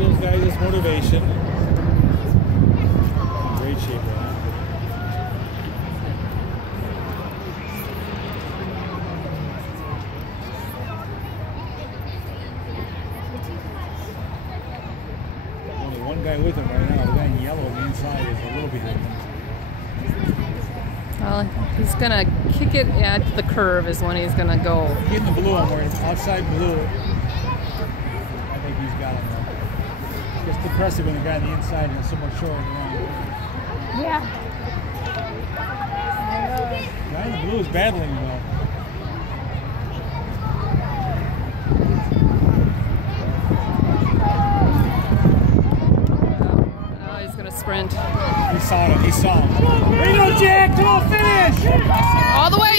those guys as motivation. In great shape right now. Only one guy with him right now. The guy in yellow on the inside is a little behind him. Well, he's gonna kick it at the curve is when he's gonna go. Getting the blue, I'm wearing outside blue. I think he's got him though. It's just impressive when the guy on the inside is so much shorter than around. Yeah. The guy in the blue is battling though. Oh, he's gonna sprint. He saw him. He saw him. There you go, Jack. Come on, finish. All the way.